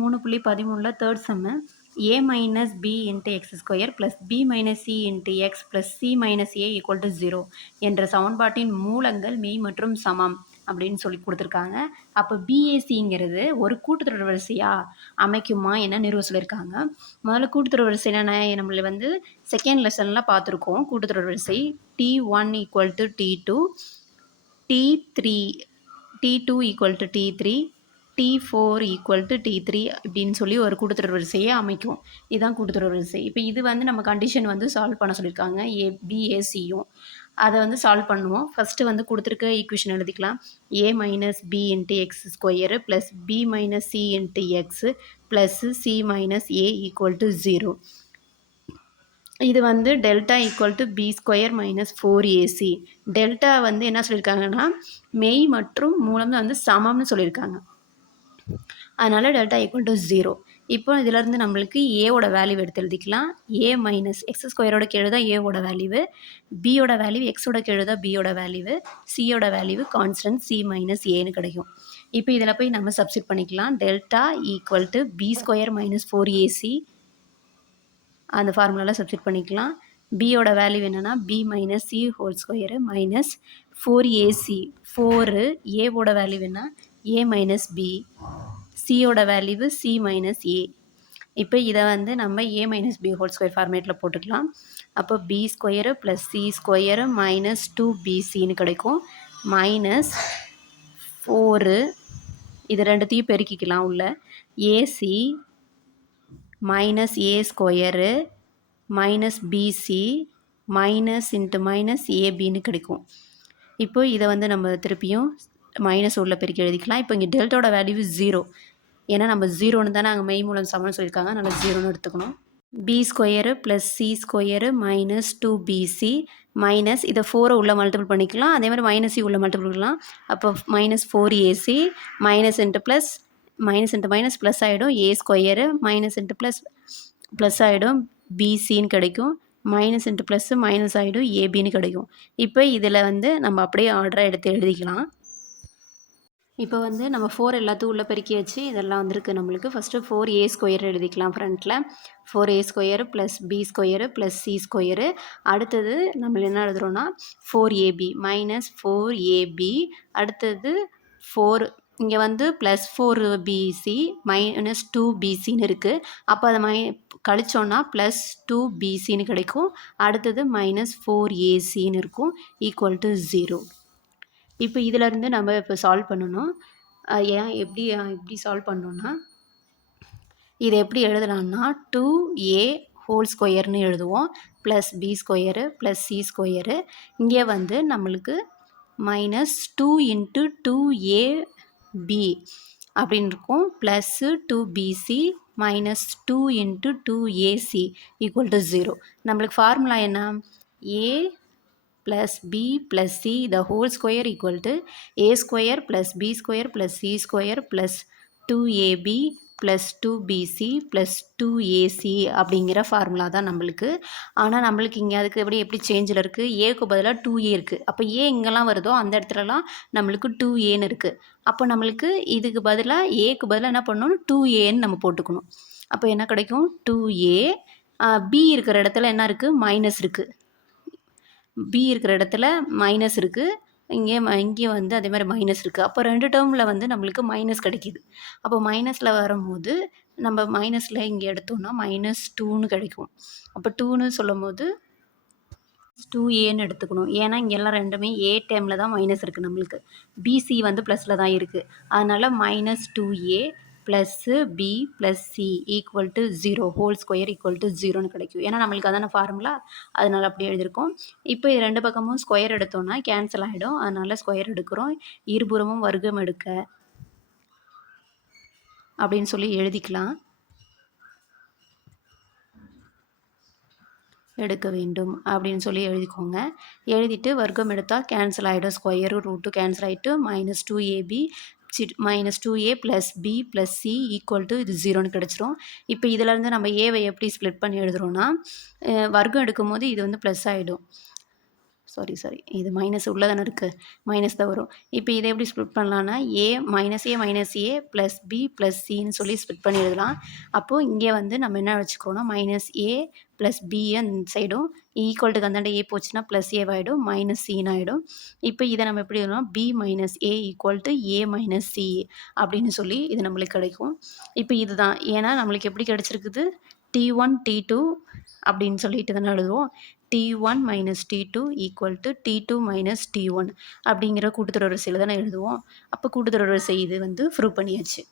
மூணு புள்ளி பதிமூணில் third sem A minus B into X square plus B minus C into X plus C minus A equal to zero என்ற சமன்பாட்டின் மூலங்கள் மெய் மற்றும் சமம் அப்படின்னு சொல்லி கொடுத்துருக்காங்க. அப்போ பிஏசிங்கிறது ஒரு கூட்டுத்தொடர் வரிசையாக அமைக்குமா என்ன நிறுவ சொல்லியிருக்காங்க. முதல்ல கூட்டுத்தொடர் வரிசை என்னென்ன நம்மள வந்து செகண்ட் லெசனில் பார்த்துருக்கோம். கூட்டுத்தொடர் வரிசை T one equal to T two T three T two equal to T three T four equal to T three அப்படின்னு சொல்லி ஒரு கூட்டுத்தொடர் வரிசையை அமைக்கும். இதுதான் கூட்டுத்தொடர் வரிசை. இப்போ இது வந்து நம்ம கண்டிஷன் வந்து சால்வ் பண்ண சொல்லியிருக்காங்க. ஏ பிஏசியும் அதை வந்து சால்வ் பண்ணுவோம். ஃபஸ்ட்டு வந்து கொடுத்துருக்க ஈக்குவேஷன் எழுதிக்கலாம். A minus B into X square plus B minus C into X plus C minus A equal to zero இது வந்து delta equal to B square minus four AC delta வந்து என்ன சொல்லியிருக்காங்கன்னா மெய் மற்றும் மூலம் வந்து சமம்னு சொல்லியிருக்காங்க. அதனால் டெல்டா ஈக்குவல் டு ஜீரோ இப்போ இதிலேருந்து நம்மளுக்கு ஏவோட வேல்யூ எடுத்து எழுதிக்கலாம். ஏ மைனஸ் எக்ஸ் ஸ்கொயரோட கீழே தான் ஏவோட வேல்யூவு பியோட வேல்யூ எக்ஸோட கீழே தான் பியோட வேல்யூவு சியோட வேல்யூவு கான்ஸ்டன்ட் சி மைனஸ் ஏன்னு கிடைக்கும். இப்போ இதில் போய் நம்ம சப்ஸ்டிட் பண்ணிக்கலாம். Delta equal to B square minus four AC அந்த ஃபார்முலாவில் சப்ஸ்டிட் பண்ணிக்கலாம். பியோட வேல்யூ என்னென்னா B minus C whole square minus four AC four ஏவோட வேல்யூ என்ன ஏ மைனஸ் பி சியோட வேல்யூவு சி மைனஸ் ஏ இப்போ இதை வந்து நம்ம A minus B whole square ஃபார்மேட்டில் போட்டுக்கலாம். அப்போ B square plus C square minus two பிசின்னு கிடைக்கும். மைனஸ் ஃபோரு இது ரெண்டுத்தையும் பெருக்கிக்கலாம் உள்ள. AC minus A square minus BC minus into minus ஏபின்னு கிடைக்கும். இப்போ இதை வந்து நம்ம திருப்பியும் மைனஸ் உள்ள பெருக்கி எழுதிக்கலாம். இப்போ இங்கே டெல்டாவோட வேல்யூ ஜீரோ ஏன்னா நம்ம ஜீரோன்னு தானே அங்கே மெய் மூலம் சமம்னு சொல்லியிருக்காங்க. அதனால் ஜீரோன்னு எடுத்துக்கணும். B square plus C square minus two BC minus இதை ஃபோரை உள்ள மல்டிபிள் பண்ணிக்கலாம். அதே மாதிரி மைனஸ் சி உள்ள மல்டிபிள் பண்ணலாம் அப்போ minus four AC minus into plus minus into minus plus ஆகிடும் A square minus into plus plus ஆகிடும் பிசின்னு கிடைக்கும். மைனஸ் இன்ட்டு ப்ளஸ்ஸு மைனஸ் ஆகிடும் ஏபின்னு கிடைக்கும். இப்போ இதில் வந்து நம்ம அப்படியே ஆர்டராக எடுத்து எழுதிக்கலாம். இப்போ வந்து நம்ம ஃபோர் எல்லாத்தையும் உள்ளே பெருக்கி வச்சு இதெல்லாம் வந்திருக்கு நம்மளுக்கு. ஃபஸ்ட்டு ஃபோர் ஏ ஸ்கொயர் எழுதிக்கலாம் ஃப்ரண்ட்டில் four A square plus B square plus C square அடுத்தது நம்ம என்ன எழுதுகிறோன்னா four AB minus four AB அடுத்தது ஃபோர் இங்கே வந்து plus four BC minus two பிசின்னு இருக்குது அப்போ அதை மை கழிச்சோன்னா ப்ளஸ் டூ பிசின்னு கிடைக்கும். அடுத்தது மைனஸ் ஃபோர் ஏசின்னு இருக்கும். ஈக்குவல் டு ஜீரோ இப்போ இதிலேருந்து நம்ம இப்போ சால்வ் பண்ணணும். ஏன் எப்படி எப்படி சால்வ் பண்ணணுன்னா இதை எப்படி எழுதலாம்னா டூ ஏ ஹோல் ஸ்கொயர்னு எழுதுவோம். Plus B square plus C square இங்கே வந்து நம்மளுக்கு minus two into two A B அப்படின்னு இருக்கும். Plus two BC minus two into two AC equal to zero நம்மளுக்கு ஃபார்முலா என்ன? A plus b plus c the whole square equal to a square plus b square plus c square plus 2ab plus two BC plus two AC அப்படிங்கிற formula தான் நம்மளுக்கு. ஆனால் நம்மளுக்கு இங்கே அதுக்கு எப்படி எப்படி சேஞ்சில் இருக்குது ஏக்கு பதிலாக டூ ஏ இருக்குது அப்போ ஏ எங்கெல்லாம் வருதோ அந்த இடத்துலலாம் நம்மளுக்கு டூ ஏன்னு இருக்குது அப்போ நம்மளுக்கு இதுக்கு பதிலாக ஏக்கு பதிலாக என்ன பண்ணணும்? டூ ஏன்னு நம்ம போட்டுக்கணும். அப்போ என்ன கிடைக்கும்? டூ ஏ பி இருக்கிற இடத்துல என்ன இருக்குது மைனஸ் இருக்குது பி இருக்கிற இடத்துல மைனஸ் இருக்குது இங்கே இங்கே வந்து அதே மாதிரி மைனஸ் இருக்குது அப்போ ரெண்டு டேர்மில் வந்து நம்மளுக்கு மைனஸ் கிடைக்கிது. அப்போ மைனஸில் வரும்போது நம்ம மைனஸில் இங்கே எடுத்தோம்னா மைனஸ் டூன்னு கிடைக்கும். அப்போ டூன்னு சொல்லும் போது டூ ஏன்னு எடுத்துக்கணும். ஏன்னா இங்கே எல்லாம் ரெண்டுமே ஏ டைமில் தான் மைனஸ் இருக்குது நம்மளுக்கு. பிசி வந்து ப்ளஸில் தான் இருக்குது அதனால் minus two A plus B plus C equal to zero whole square equal to ஜீரோன்னு கிடைக்கும். ஏன்னா நம்மளுக்கு அதான ஃபார்முலா அதனால் அப்படி எழுதியிருக்கோம். இப்போ இது ரெண்டு பக்கமும் ஸ்கொயர் எடுத்தோம்னா கேன்சல் ஆகிடும் அதனால் ஸ்கொயர் எடுக்கிறோம். இருபுறமும் வர்க்கம் எடுக்க அப்படின்னு சொல்லி எழுதிக்கலாம். எடுக்க வேண்டும் அப்படின்னு சொல்லி எழுதிக்கோங்க. எழுதிட்டு வர்க்கம் எடுத்தால் கேன்சல் ஆகிடும் ஸ்கொயரு ரூட்டு கேன்சல் ஆகிட்டு minus two AB minus two A plus B plus C equal to இது ஜீரோன்னு கிடச்சிரும். இப்போ இதிலேருந்து நம்ம ஏவை எப்படி ஸ்ப்ளிட் பண்ணி எழுதுகிறோன்னா வர்க்கம் எடுக்கும் போது இது வந்து ப்ளஸ் ஆகிடும் சாரி சாரி இது மைனஸ் உள்ளே தானே இருக்குது மைனஸ் தான் வரும். இப்போ இதை எப்படி ஸ்ப்ளிட் பண்ணலான்னா A minus A minus A plus B plus சின்னு சொல்லி ஸ்ப்ளிட் பண்ணி எழுதலாம் அப்போது இங்கே வந்து நம்ம என்ன வச்சுக்கோன்னா மைனஸ் ஏ ப்ளஸ் பி அந்த சைடும் ஈக்குவல்ட்டுக்கு அந்தாண்ட ஏ போச்சுன்னா ப்ளஸ் ஏவாயிடும் மைனஸ் சின்னு ஆகிடும் இப்போ இதை நம்ம எப்படி எழுதலாம்? B minus A equal to A minus C அப்படின்னு சொல்லி இது நம்மளுக்கு கிடைக்கும். இப்போ இதுதான். ஏன்னா நம்மளுக்கு எப்படி கிடச்சிருக்குது? டி ஒன் டி டூ அப்படின்னு சொல்லிட்டு தானே எழுதுவோம். T one minus T two equal to T two minus T one அப்படிங்கிற கூட்டுத்தொடர் வரிசையில் தானே எழுதுவோம். அப்போ கூட்டுத்தொடர் வரிசை இது வந்து ப்ரூவ் பண்ணியாச்சு.